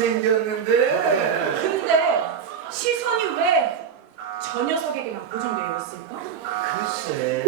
생겼는데. 근데 시선이 왜 저 녀석에게만 고정되어 있을까? 글쎄.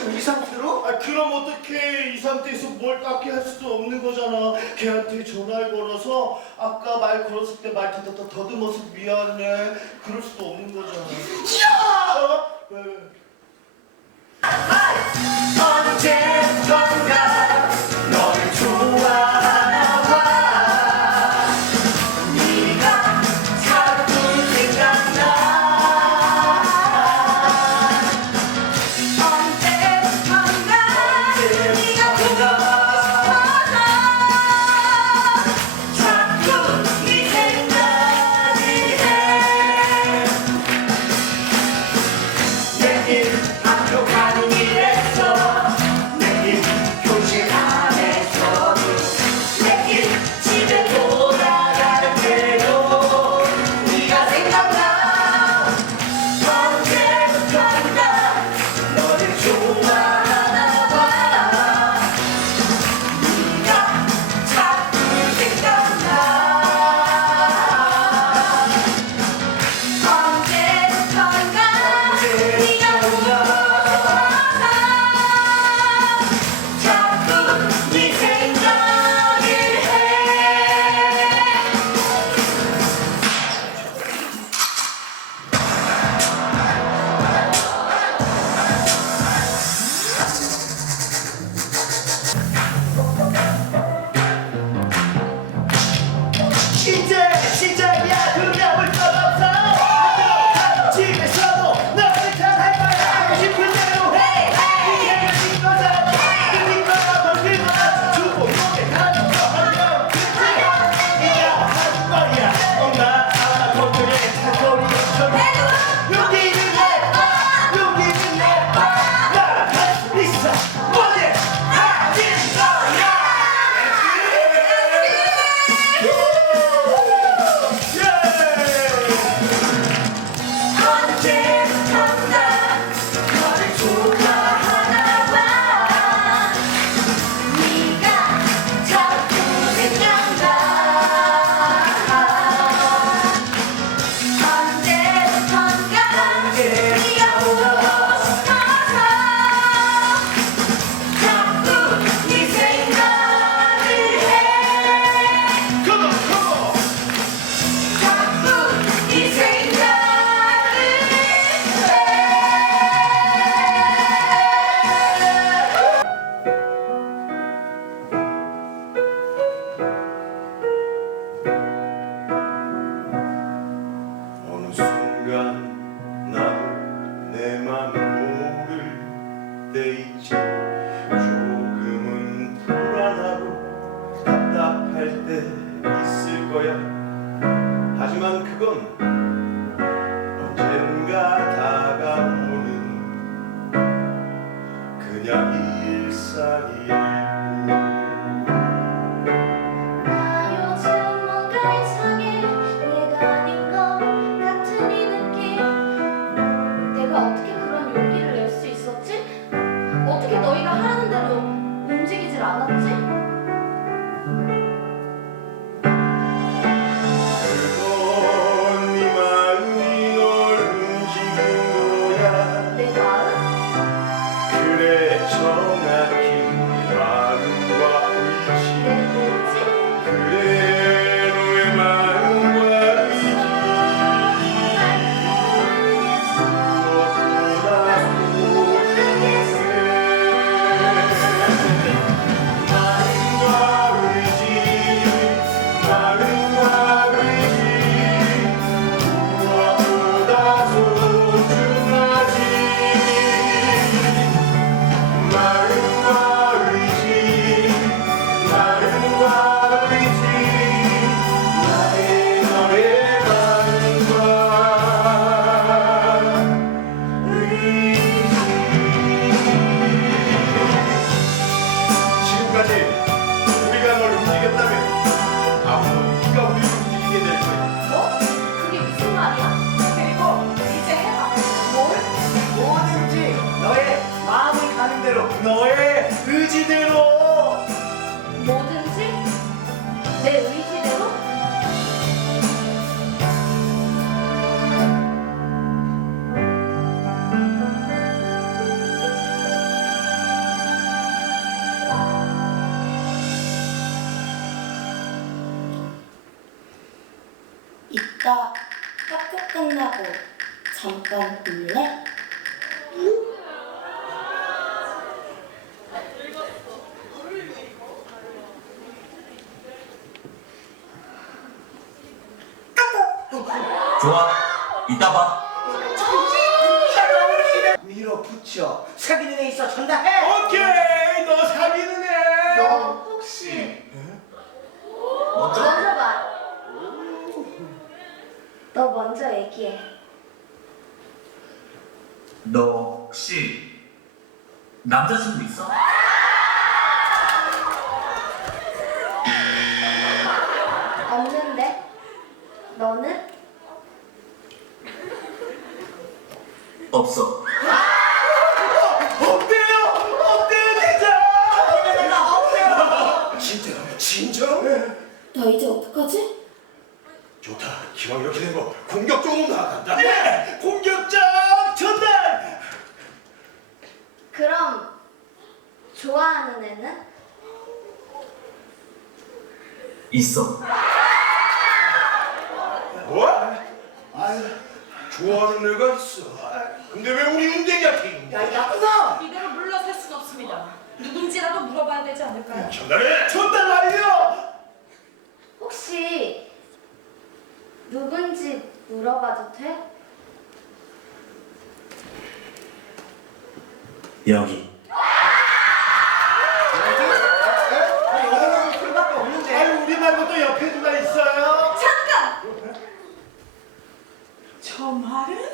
지금 이 상태로? 아 그럼 어떻게 이 상태에서 뭘 딱히 할 수도 없는 거잖아. 걔한테 전화를 걸어서 아까 말 걸었을 때 말 더더 더듬어서 미안해. 그럴 수도 없는 거잖아. 야! 어? 왜? 왜? 아! She did. ya. 없이 내 의지대로? 이따 학교 끝나고 잠깐 좋아. 이따 봐. 밀어붙여 사귀는 애 있어 전화해 오케이 너 사귀는 애 너 혹시 먼저. 먼저 봐. 너 먼저 얘기해. 너 혹시 남자친구 있어? 너 이제 어떡하지? 좋다. 기왕 이렇게 된 거 공격적으로 나간다. 네 공격적 전달 그럼 좋아하는 애는? 있어. 뭐? 좋아하는 애가 있어. 근데 왜 우리 운댕이한테 있는 거야? 야 나쁘다 이대로 물러설 순 없습니다. 누군지라도 물어봐야 되지 않을까요? 전달해. 전달 완료 혹시 누군지 물어봐도 돼? 여기. 여기는 풀밖에 없는데 아유 우리 말고 또 옆에 누가 있어요? 잠깐! 저 말은?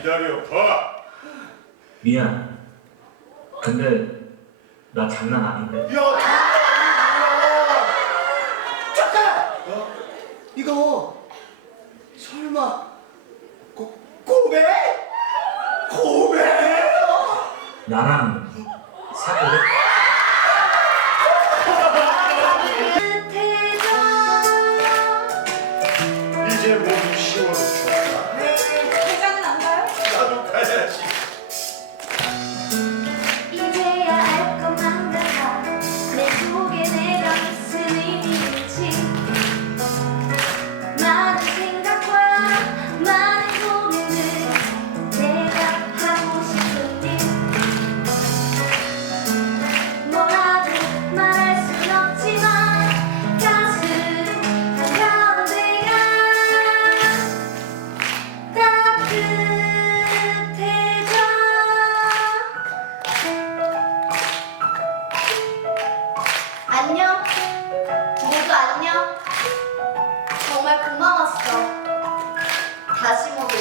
기다려 봐. 미안. 근데 나 장난 아닌데. 야 잠깐 이거 설마 고, 고백? 고백? 나랑 사귈래? 이제 모두 시원해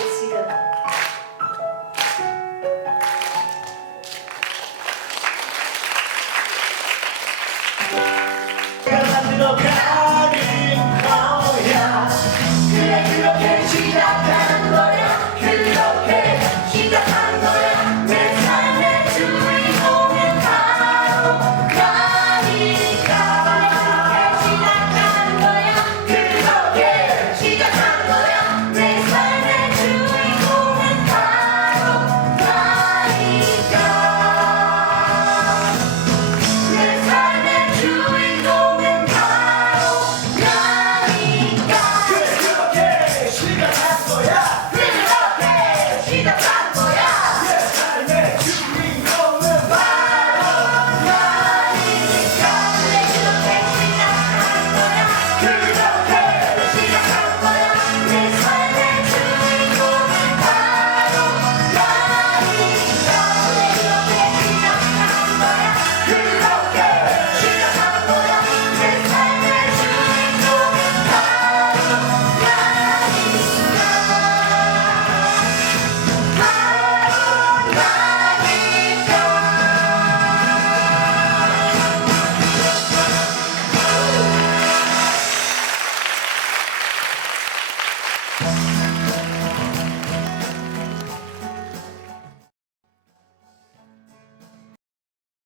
다시